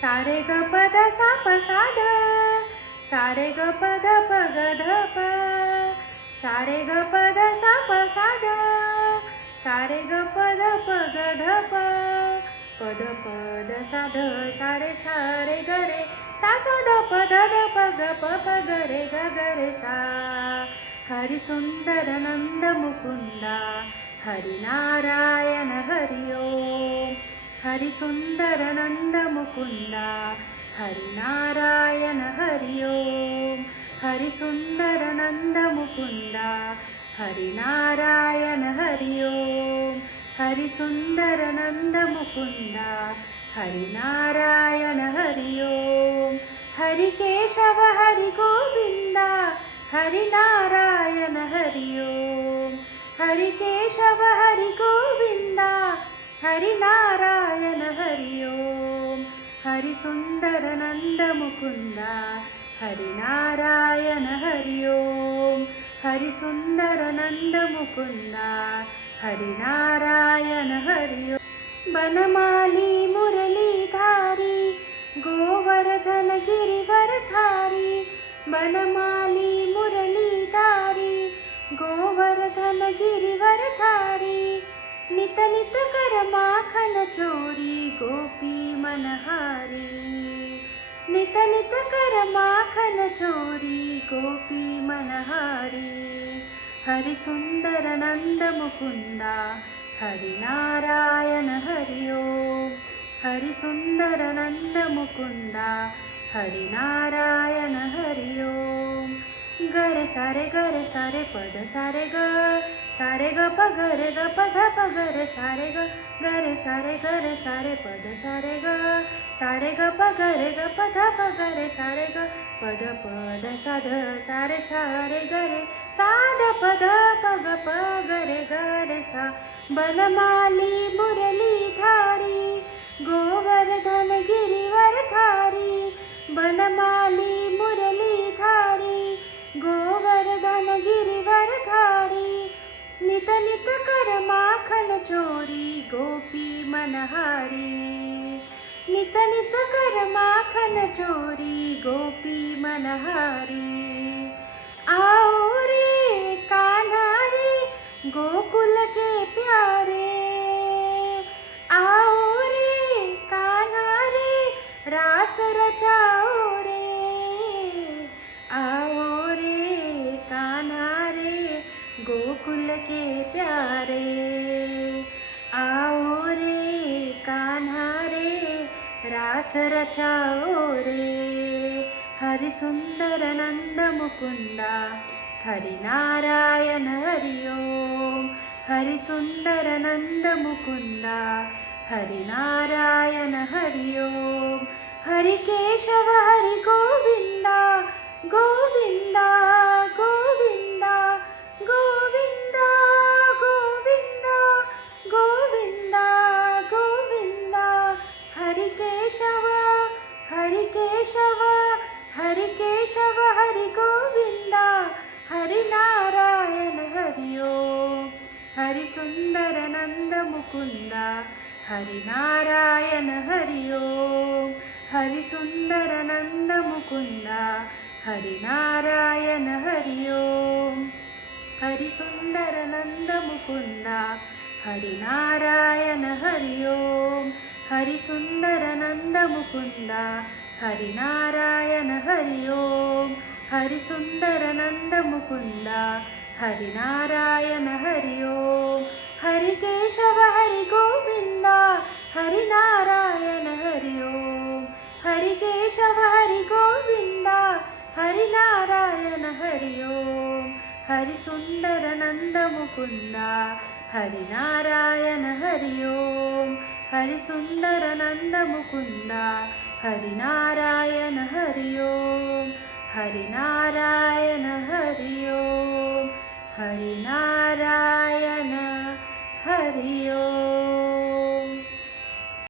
सारे ग प ध सा प सा ध, सारे ग प ध प ग ध प, सारे ग प ध सा प सा ध, सारे ग प ध प ग ध प, प ध प ध सा ध, सारे सारे ग रे सा स ध प ध ध प ग प ग रे ग ग रे सा. हरि सुंदर नंद मुकुंदा हरि नारायण हरि ओम. हरि सुंदर नंद मुकुंदा हरि नारायण हरि ओम. हरि सुंदर नंद मुकुंदा हरि नारायण हरि ओम. हरि सुंदर नंद मुकुंदा हरि नारायण हरि ओम. हरि केशव हरि गोविंदा हरि नारायण हरि ओम. हरि केशव हरि गोविंदा हरि नारायण हरि ओम. हरि सुंदर नंद मुकुंदा हरि नारायण हरि ओम. हरि सुंदर नंद मुकुंदा हरि नारायण हरि ओम. बनमाली मुरलीधारी गोवर्धन गिरिवरधारी, बनमाली मुरलीधारी गोवर्धन गिरिवरधारी, नित नित कर माखन चोरी गोपी मनहारी, नित नित कर माखन चोरी गोपी मनहारी. हरि सुंदर नंद मुकुंदा हरि नारायण हरि ओम. हरि सुंदर नंद मुकुंदा हरि नारायण हरि ओम. गरे सारे पद सारे ग, सारे ग प गरे ग प ध प गरे सारे ग, गरे सारे पद सारे ग, सारे ग प गरे ग प ध प गरे सारे ग, पद पद सा ध, सारे सारे गरे सा ध प ध प ग प गरे गरे सा. बनमाली मुरलीधारी गोवर्धन गिरिवरधारी, बनमाली मुरलीधारी गोवर्धन गिरिवरधारी, नित नित कर माखन चोरी गोपी मनहारी, नित नित कर माखन चोरी गोपी मनहारी. आओ रे कान्हा रे गोकुल के प्यारे, आओ रे कान्हा रे रास रचाओ रे, आओ रे कान्हा रे गोकुल के प्यारे, आओ रे कान्हा रे रास रचाओ रे. हरि सुंदर नंद मुकुंदा हरि नारायण हरि ओम. हरि सुंदर नंद मुकुंदा हरि नारायण हरि ओम. हरि केशव हरि गोविंदा गोविंदा गोविंदा गोविंदा गोविंदा गोविंदा गोविंदा. हरि केशव हरि केशव हरि केशव हरि गोविंदा हरि नारायण हरि ओम. हरि सुंदर नंद मुकुंदा हरि नारायण हरि ओम. हरि सुंदर नंद मुकुंदा हरि नारायण हरि ओम. हरि सुंदर नंद मुकुंदा हरि नारायण हरि ओम. हरि सुंदर नंद मुकुंदा हरि नारायण हरि ओम. हरि सुंदर नंद मुकुंदा हरि नारायण हरि ओम. हरि केशव हरि गोविंदा हरि नारायण हरि ओम. हरि केशव हरि गोविंदा हरि नारायण हरि ओम. हरि सुंदर नंद मुकुंदा हरि नारायण हरि ओम. हरि सुंदर नंद मुकुंदा हरि नारायण हरि ओम. हरि नारायण हरि ओम. हरि नारायण